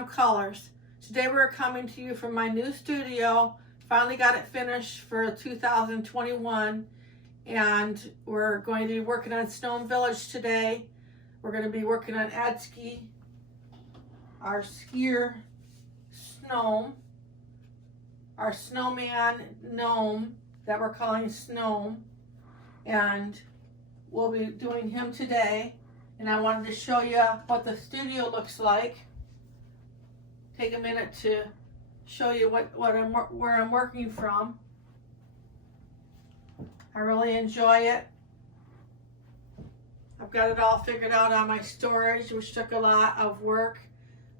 on colors. Today we're coming to you from my new studio. Finally got it finished for 2021, and we're going to be working on Snome Village today. We're going to be working on Adski, our skier Snome, our snowman Gnome that we're calling Snome, and we'll be doing him today. And I wanted to show you what the studio looks like. Take a minute to show you where I'm working from. I really enjoy it. I've got it all figured out on my storage, which took a lot of work,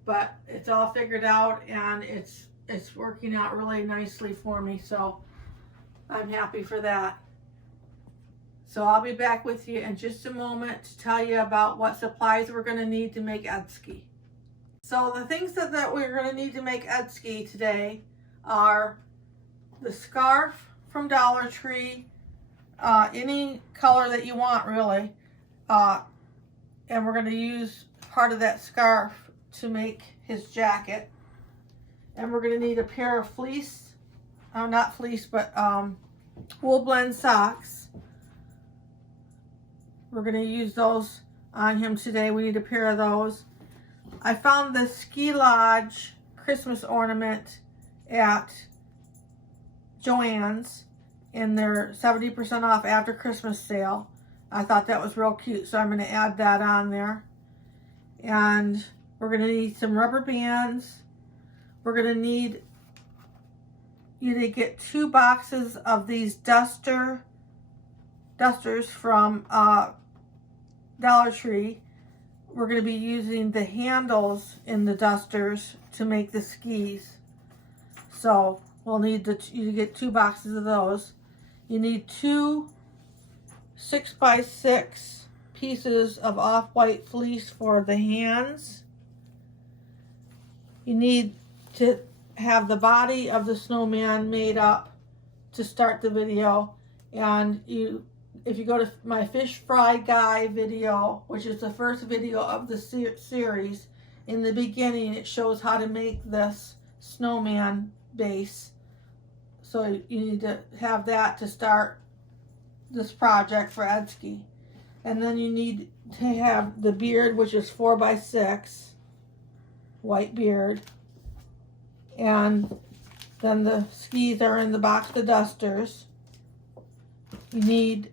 but it's all figured out and it's working out really nicely for me, so I'm happy for that. So I'll be back with you in just a moment to tell you about what supplies we're going to need to make Adski. So the things that we're going to need to make Adski today are the scarf from Dollar Tree, any color that you want really, and we're going to use part of that scarf to make his jacket. And we're going to need a pair of fleece, not fleece, but wool blend socks. We're going to use those on him today. We need a pair of those. I found the Ski Lodge Christmas ornament at Joann's in their 70% off after Christmas sale. I thought that was real cute, so I'm going to add that on there. And we're going to need some rubber bands. We're going to need you to get 2 boxes of these dusters from Dollar Tree. We're going to be using the handles in the dusters to make the skis. So we'll need you to get 2 boxes of those. You need 2 6x6 pieces of off-white fleece for the hands. You need to have the body of the snowman made up to start the video. And if you go to my fish fry guy video, which is the first video of the series, in the beginning it shows how to make this snowman base. So you need to have that to start this project for Adski. And then you need to have the beard, which is 4x6 white beard. And then the skis are in the box of dusters. You need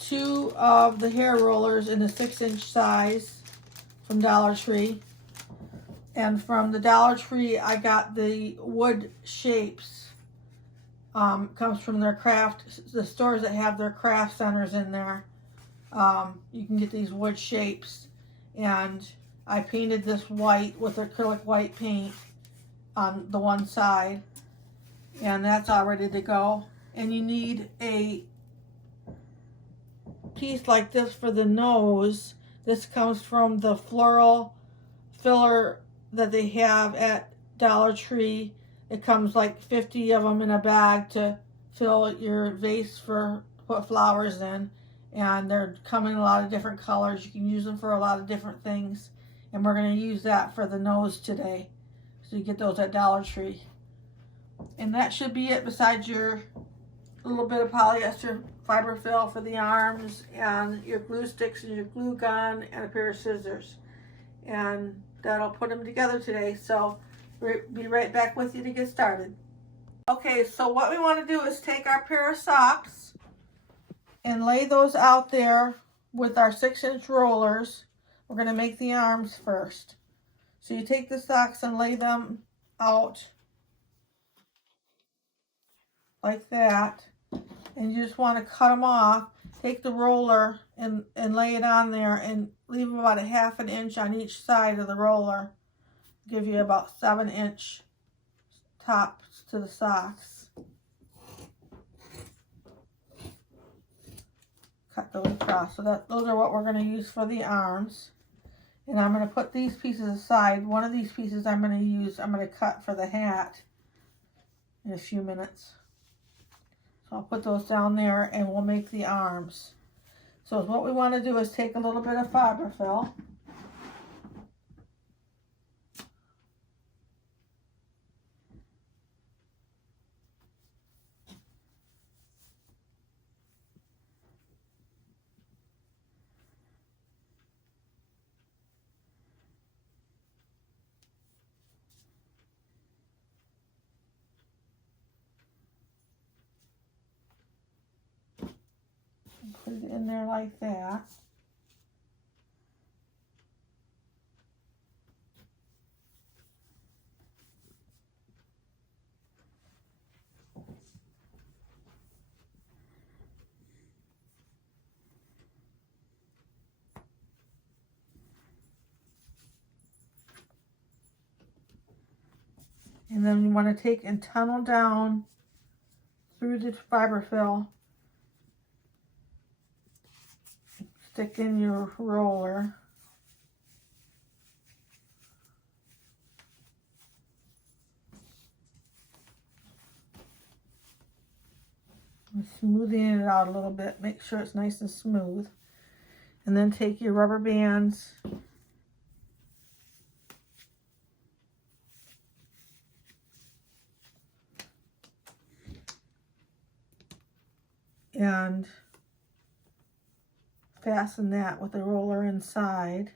2 of the hair rollers in a 6-inch size from Dollar Tree. And from the Dollar Tree, I got the wood shapes. Comes from their the stores that have their craft centers in there. You can get these wood shapes. And I painted this white with acrylic white paint on the one side. And that's all ready to go. And you need a piece like this for the nose. This comes from the floral filler that they have at Dollar Tree. It comes like 50 of them in a bag to fill your vase for put flowers in. And they're come in a lot of different colors. You can use them for a lot of different things. And we're going to use that for the nose today. So you get those at Dollar Tree. And that should be it, besides your little bit of polyester fiber fill for the arms, and your glue sticks and your glue gun, and a pair of scissors. And that'll put them together today. So we'll be right back with you to get started. Okay, so what we want to do is take our pair of socks and lay those out there with our 6-inch rollers. We're going to make the arms first. So you take the socks and lay them out like that. And you just want to cut them off. Take the roller and lay it on there and leave about a 1/2 inch on each side of the roller. Give you about 7-inch tops to the socks. Cut those across. So those are what we're going to use for the arms. And I'm going to put these pieces aside. One of these pieces I'm going to cut for the hat in a few minutes. So I'll put those down there and we'll make the arms. So what we want to do is take a little bit of fiber fill Put it in there like that. And then you want to take and tunnel down through the fiberfill. Stick in your roller. And smoothing it out a little bit. Make sure it's nice and smooth. And then take your rubber bands and fasten that with the roller inside.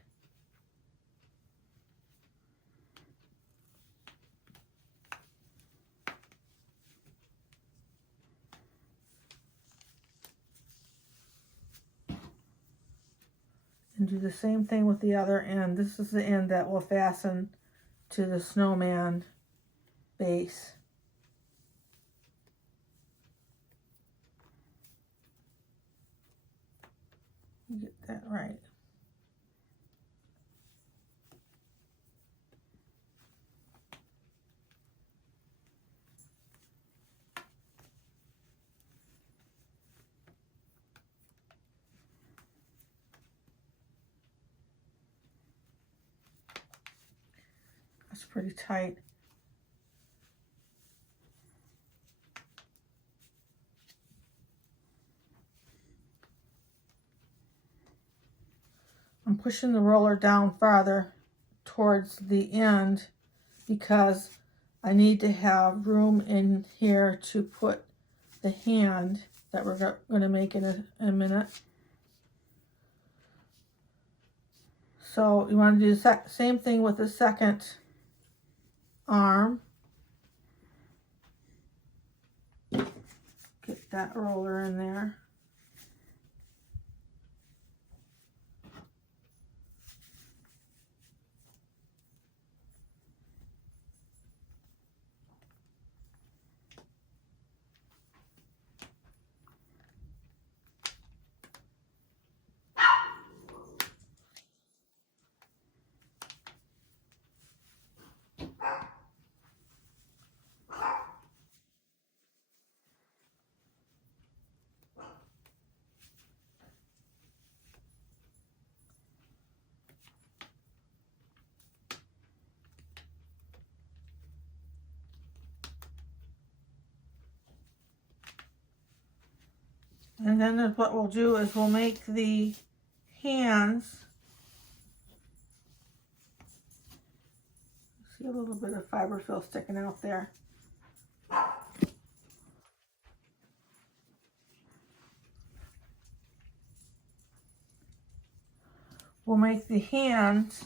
And do the same thing with the other end. This is the end that will fasten to the snowman base. Get that right. That's pretty tight. I'm pushing the roller down farther towards the end because I need to have room in here to put the hand that we're going to make in a minute. So you want to do the same thing with the second arm. Get that roller in there. And then what we'll do is we'll make the hands. See a little bit of fiberfill sticking out there. We'll make the hands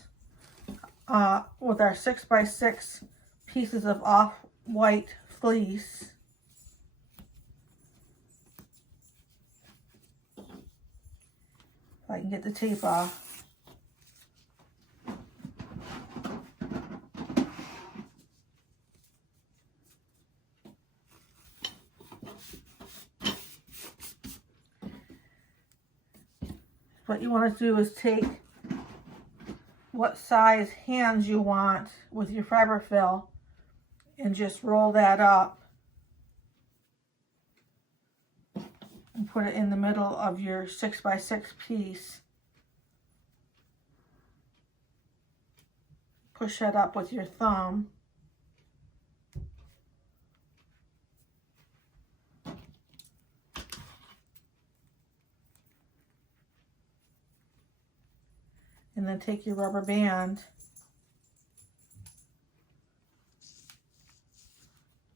with our 6x6 pieces of off-white fleece. If I can get the tape off. What you want to do is take what size hands you want with your fiberfill and just roll that up and put it in the middle of your 6x6 piece. Push that up with your thumb. And then take your rubber band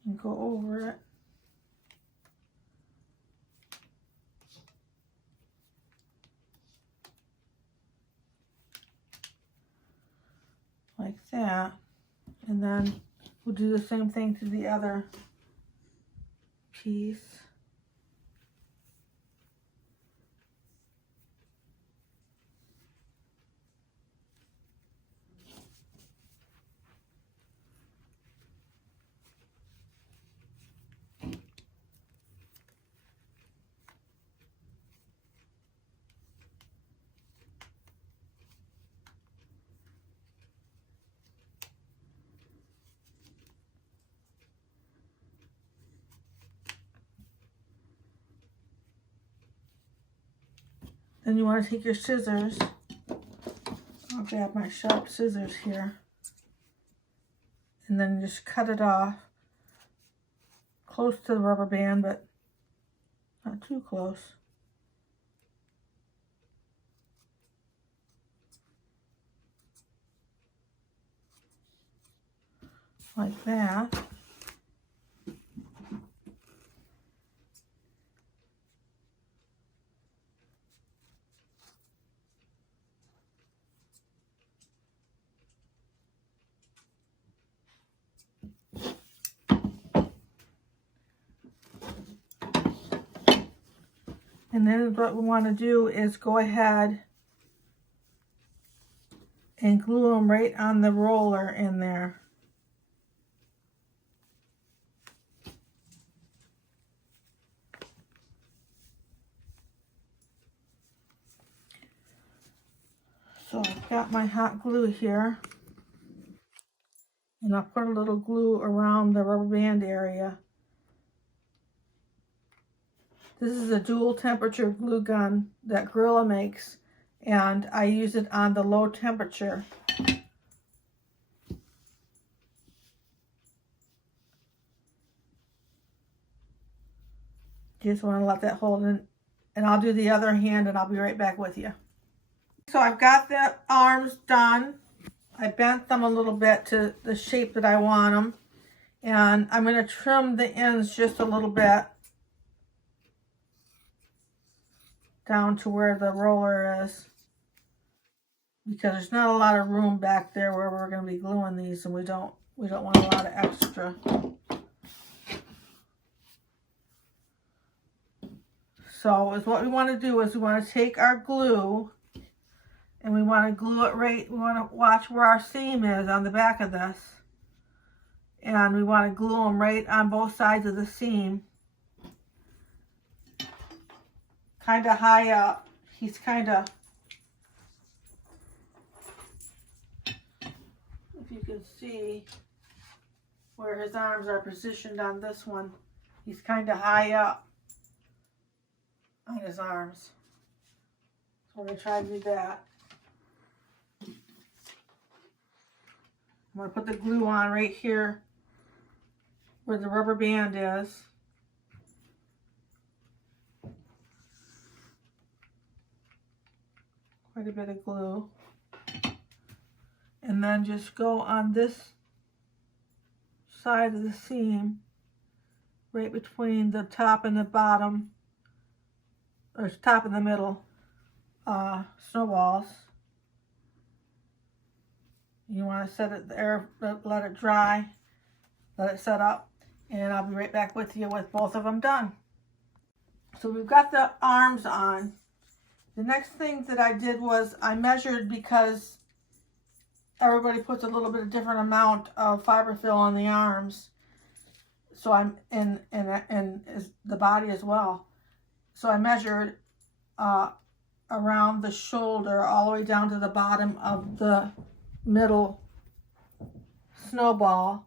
and go over it. Like that. And then we'll do the same thing to the other piece. Then you want to take your scissors. I'll grab my sharp scissors here. And then just cut it off close to the rubber band, but not too close. Like that. And then what we want to do is go ahead and glue them right on the roller in there. So I've got my hot glue here. And I'll put a little glue around the rubber band area. This is a dual temperature glue gun that Gorilla makes, and I use it on the low temperature. Just want to let that hold in, and I'll do the other hand and I'll be right back with you. So I've got the arms done. I bent them a little bit to the shape that I want them, and I'm going to trim the ends just a little bit down to where the roller is, because there's not a lot of room back there where we're going to be gluing these, and we don't want a lot of extra. So what we want to do is we want to take our glue and we want to glue it right, we want to watch where our seam is on the back of this, and we want to glue them right on both sides of the seam, kind of high up. He's kind of, if you can see where his arms are positioned on this one, he's kind of high up on his arms. So we're going to try to do that. I'm going to put the glue on right here where the rubber band is. Quite a bit of glue. And then just go on this side of the seam, right between the top and the bottom, or top and the middle snowballs. You want to set it there, let it dry, let it set up, and I'll be right back with you with both of them done. So we've got the arms on. The next thing that I did was I measured, because everybody puts a little bit of different amount of fiberfill on the arms. So I'm in the body as well. So I measured around the shoulder all the way down to the bottom of the middle snowball,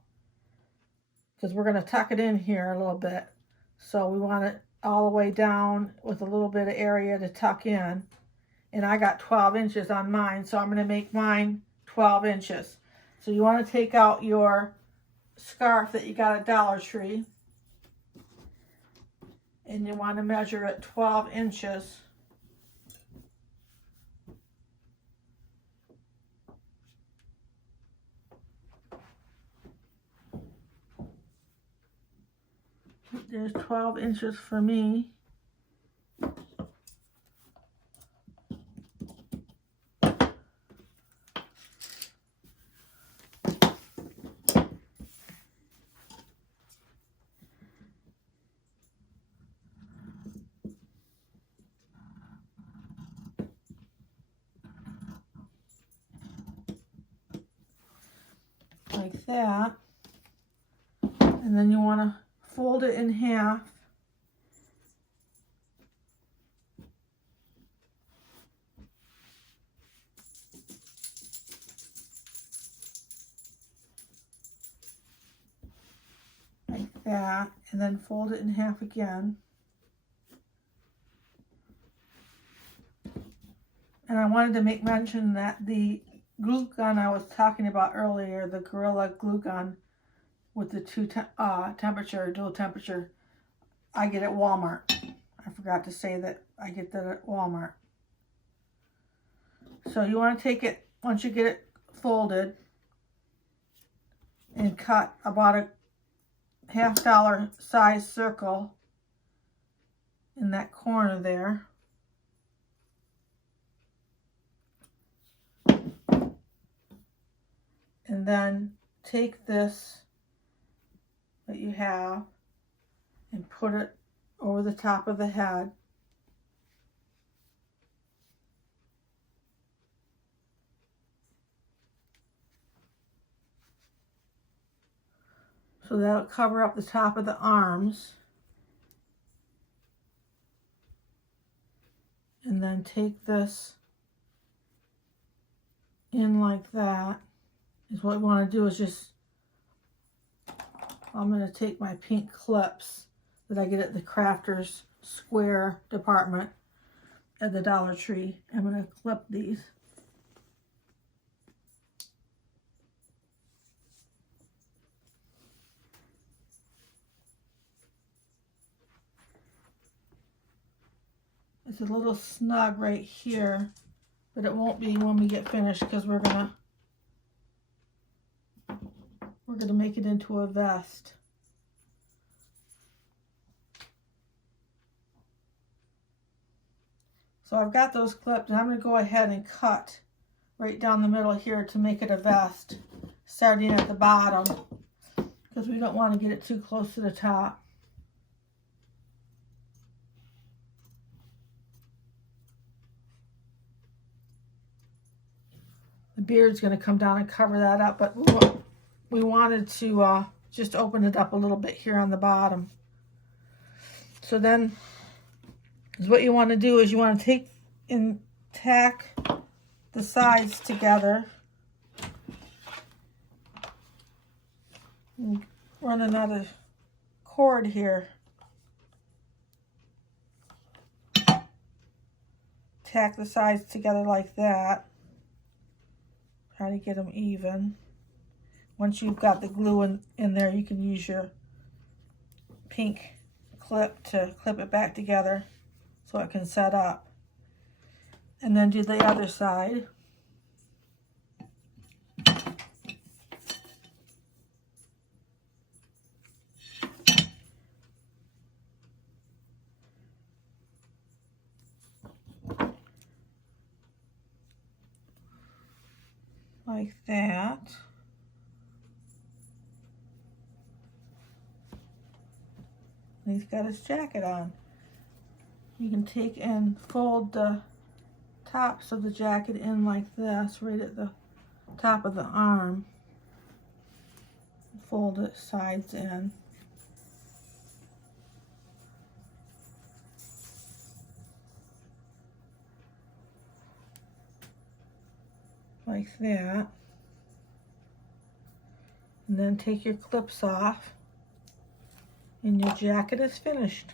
because we're going to tuck it in here a little bit. So we want it all the way down with a little bit of area to tuck in. And I got 12 inches on mine, so I'm going to make mine 12 inches. So you want to take out your scarf that you got at Dollar Tree, and you want to measure it 12 inches. There's 12 inches for me. Like that. And then you want to fold it in half. Like that, and then fold it in half again. And I wanted to make mention that the glue gun I was talking about earlier, the Gorilla glue gun with the dual temperature, I get at Walmart. I forgot to say that I get that at Walmart. So you want to take it, once you get it folded, and cut about a $half size circle in that corner there. And then take this that you have and put it over the top of the head. So that'll cover up the top of the arms. And then take this in like that. Is what we want to do is just, I'm going to take my pink clips that I get at the Crafters Square department at the Dollar Tree. I'm going to clip these. It's a little snug right here, but it won't be when we get finished because we're gonna make it into a vest. So I've got those clipped, and I'm going to go ahead and cut right down the middle here to make it a vest, starting at the bottom, because we don't want to get it too close to the top. The beard's going to come down and cover that up, but we wanted to just open it up a little bit here on the bottom. So then, what you want to do is you want to take and tack the sides together. And run another cord here. Tack the sides together like that. Try to get them even. Once you've got the glue in there, you can use your pink clip to clip it back together so it can set up. And then do the other side. Like that. And he's got his jacket on. You can take and fold the tops of the jacket in like this, right at the top of the arm. Fold it sides in. Like that. And then take your clips off, and your jacket is finished.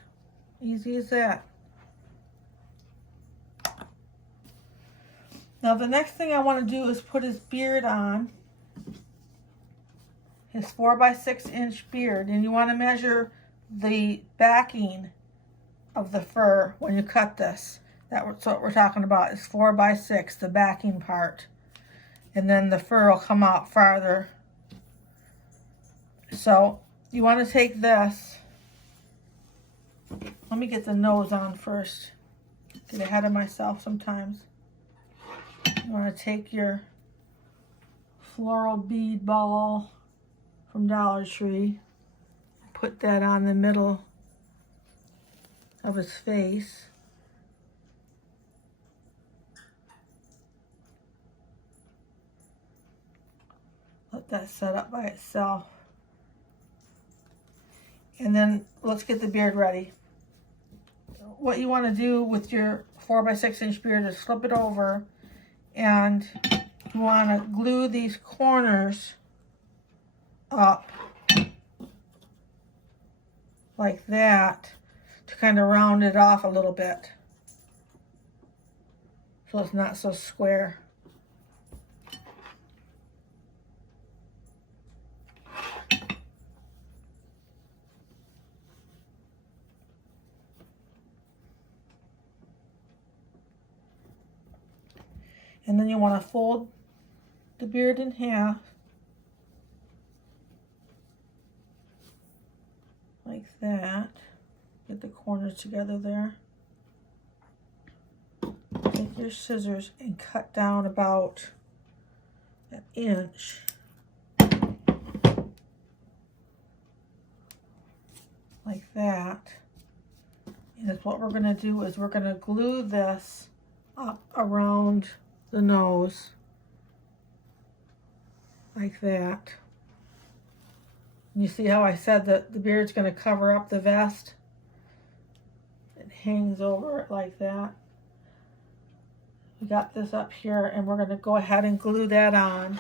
Easy as that. Now the next thing I want to do is put his beard on, his 4x6 inch beard, and you want to measure the backing of the fur when you cut this. That's what we're talking about, is 4x6, the backing part. And then the fur will come out farther. So you want to take this. Let me get the nose on first. Get ahead of myself sometimes. You want to take your floral bead ball from Dollar Tree. Put that on the middle of his face. Let that set up by itself. And then let's get the beard ready. What you want to do with your 4x6 inch beard is flip it over, and you want to glue these corners up like that to kind of round it off a little bit. so it's not so square. And then you want to fold the beard in half, like that. Get the corners together there. Take your scissors and cut down about an inch. Like that. And what we're going to do is we're going to glue this up around the nose. Like that. You see how I said that the beard's going to cover up the vest? It hangs over it like that. We got this up here, and we're going to go ahead and glue that on.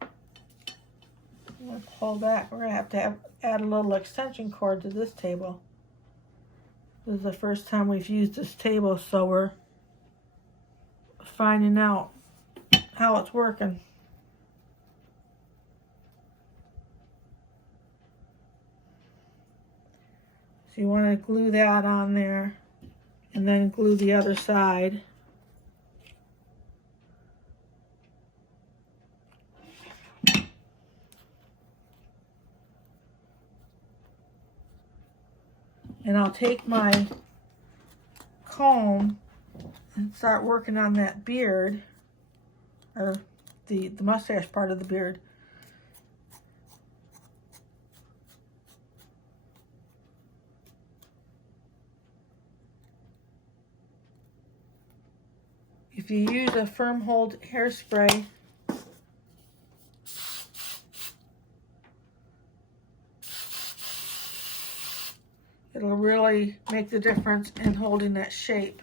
I'm going to pull back. We're going to have add a little extension cord to this table. This is the first time we've used this table, so we're finding out how it's working. So you want to glue that on there and then glue the other side. And I'll take my comb and start working on that beard, or the mustache part of the beard. If you use a firm hold hairspray, it'll really make the difference in holding that shape.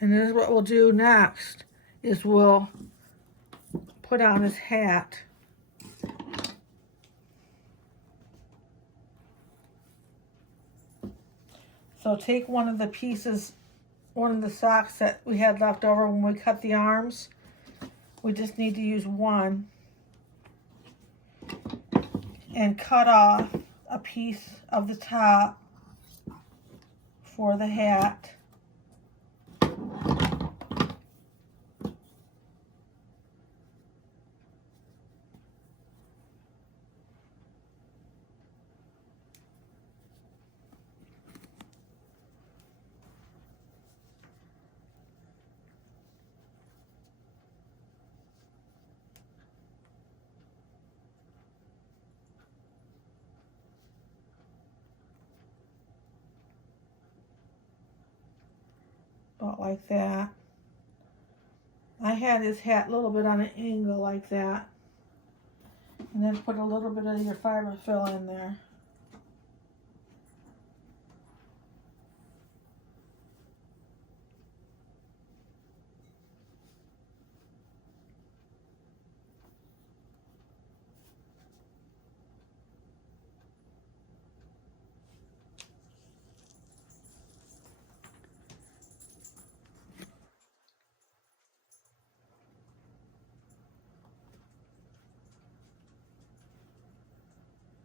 And this is what we'll do next, is we'll put on his hat. So take one of the pieces, one of the socks that we had left over when we cut the arms. We just need to use one. And cut off a piece of the top for the hat. About like that. I had his hat a little bit on an angle like that. And then put a little bit of your fiber fill in there.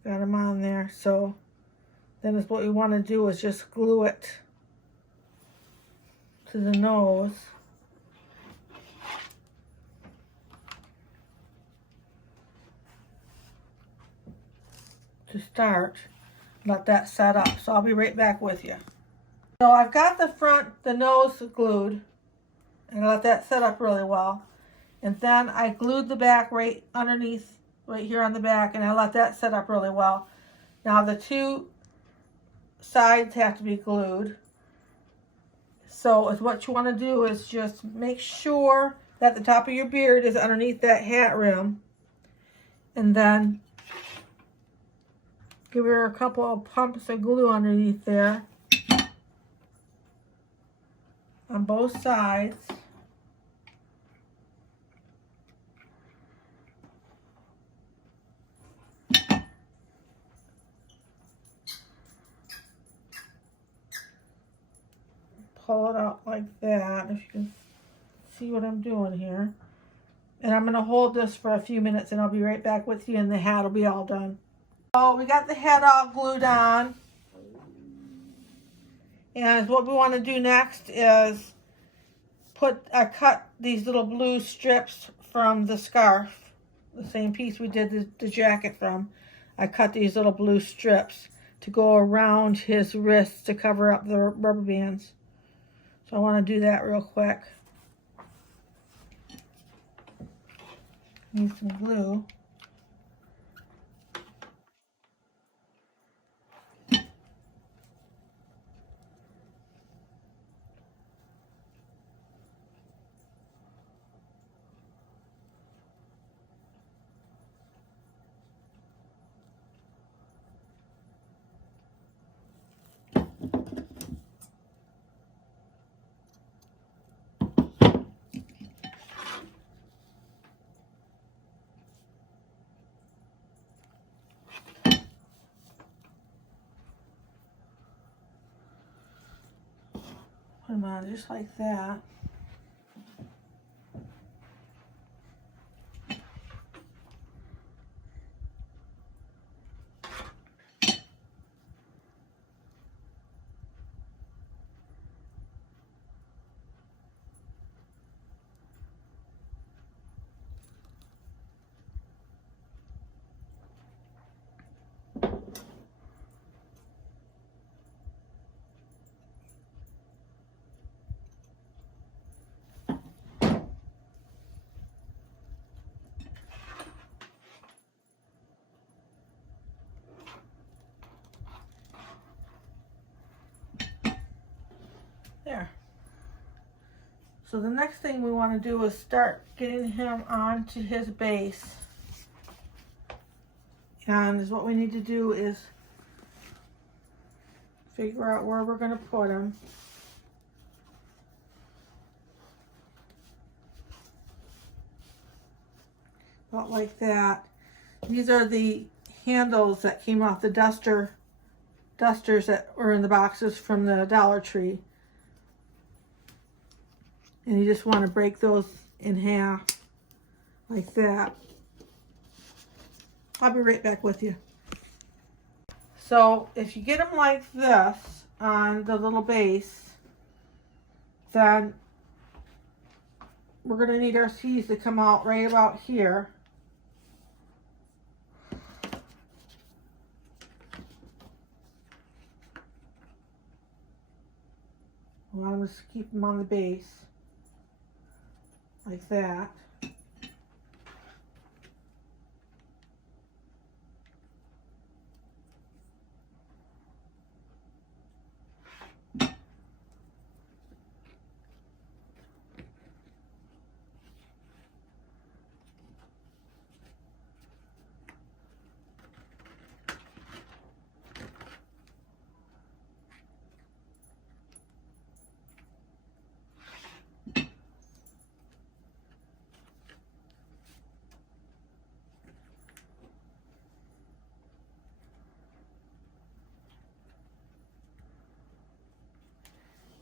Got them on there. So then what we want to do is just glue it to the nose. To start, let that set up. So I'll be right back with you. So I've got the nose glued, and I let that set up really well. And then I glued the back right underneath, right here on the back, and I let that set up really well. Now the two sides have to be glued. So what you want to do is just make sure that the top of your beard is underneath that hat rim, and then give her a couple of pumps of glue underneath there. on both sides. Pull it out like that, if you can see what I'm doing here. And I'm going to hold this for a few minutes and I'll be right back with you and the hat will be all done. So we got the head all glued on. And what we want to do next is cut these little blue strips from the scarf. The same piece we did the jacket from. I cut these little blue strips to go around his wrists to cover up the rubber bands. So I want to do that real quick. Need some glue. Put them on just like that. There. So the next thing we want to do is start getting him onto his base. And what we need to do is figure out where we're going to put him. About like that. These are the handles that came off the dusters that were in the boxes from the Dollar Tree. And you just want to break those in half like that. I'll be right back with you. So if you get them like this on the little base, then we're going to need our C's to come out right about here. Well, I'm just keep them on the base like that.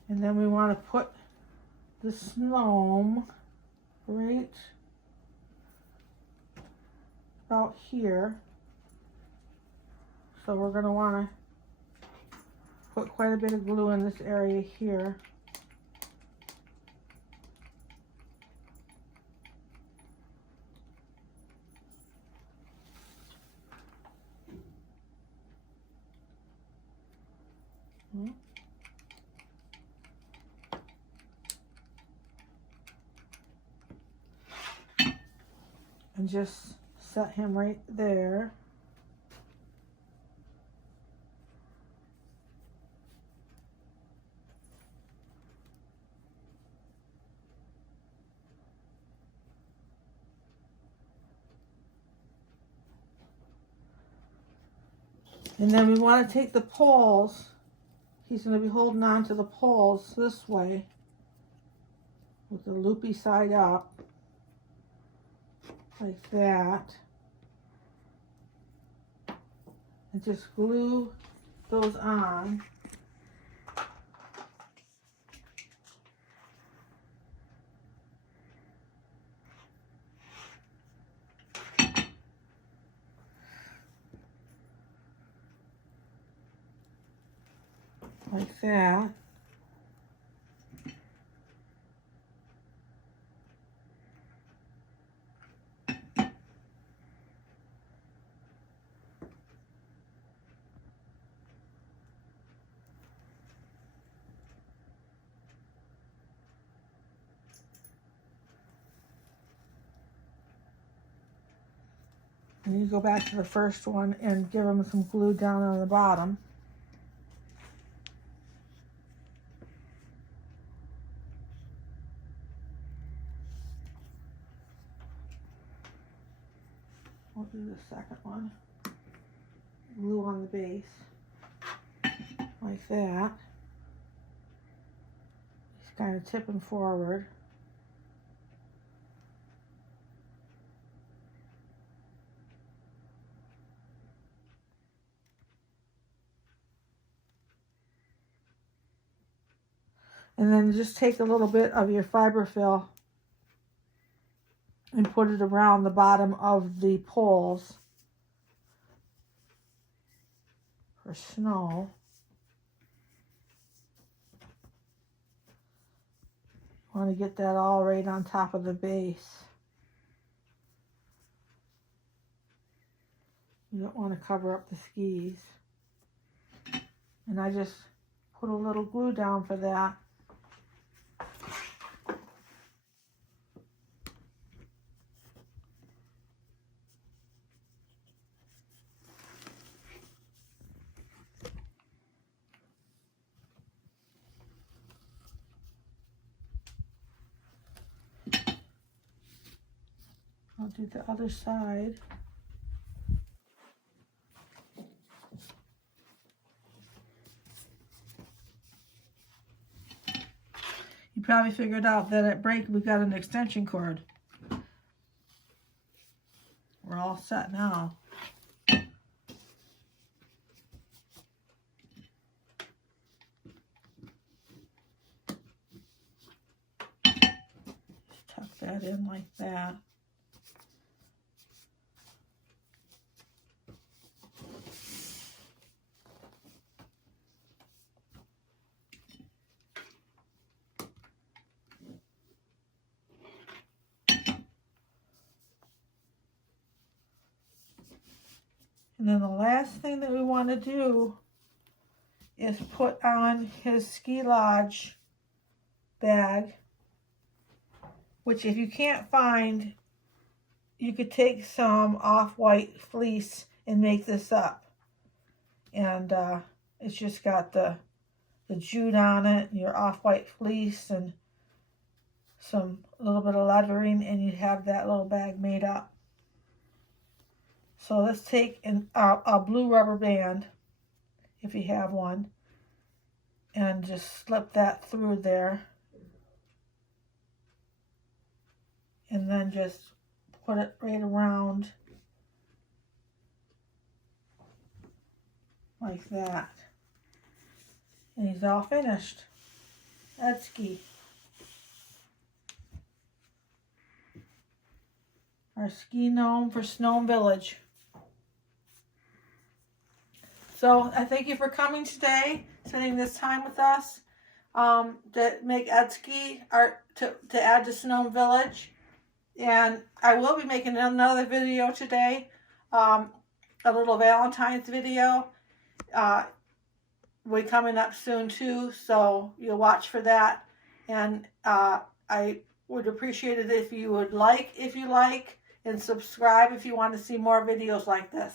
And then we want to put the Snome right about here. So we're going to want to put quite a bit of glue in this area here. And just set him right there. And then we want to take the poles. He's going to be holding on to the poles this way. with the loopy side up, like that. And just glue those on. Like that. And you go back to the first one and give them some glue down on the bottom. We'll do the second one. Glue on the base, like that. Just kind of tipping forward. And then just take a little bit of your fiberfill and put it around the bottom of the poles for snow. You want to get that all right on top of the base. You don't want to cover up the skis. And I just put a little glue down for that. I'll do the other side. You probably figured out that at break we got an extension cord. We're all set now. Just tuck that in like that. And then the last thing that we want to do is put on his ski lodge bag, which if you can't find, you could take some off-white fleece and make this up. And it's just got the jute on it, and your off-white fleece, and some little bit of lettering, and you have that little bag made up. So let's take a blue rubber band, if you have one, and just slip that through there. And then just put it right around like that. And he's all finished. Edski. Our ski gnome for Snome Village. So I thank you for coming today, spending this time with us to make Edski to add to Snome Village. And I will be making another video today, a little Valentine's video. We're coming up soon too, so you'll watch for that. And I would appreciate it if you would like, and subscribe if you want to see more videos like this.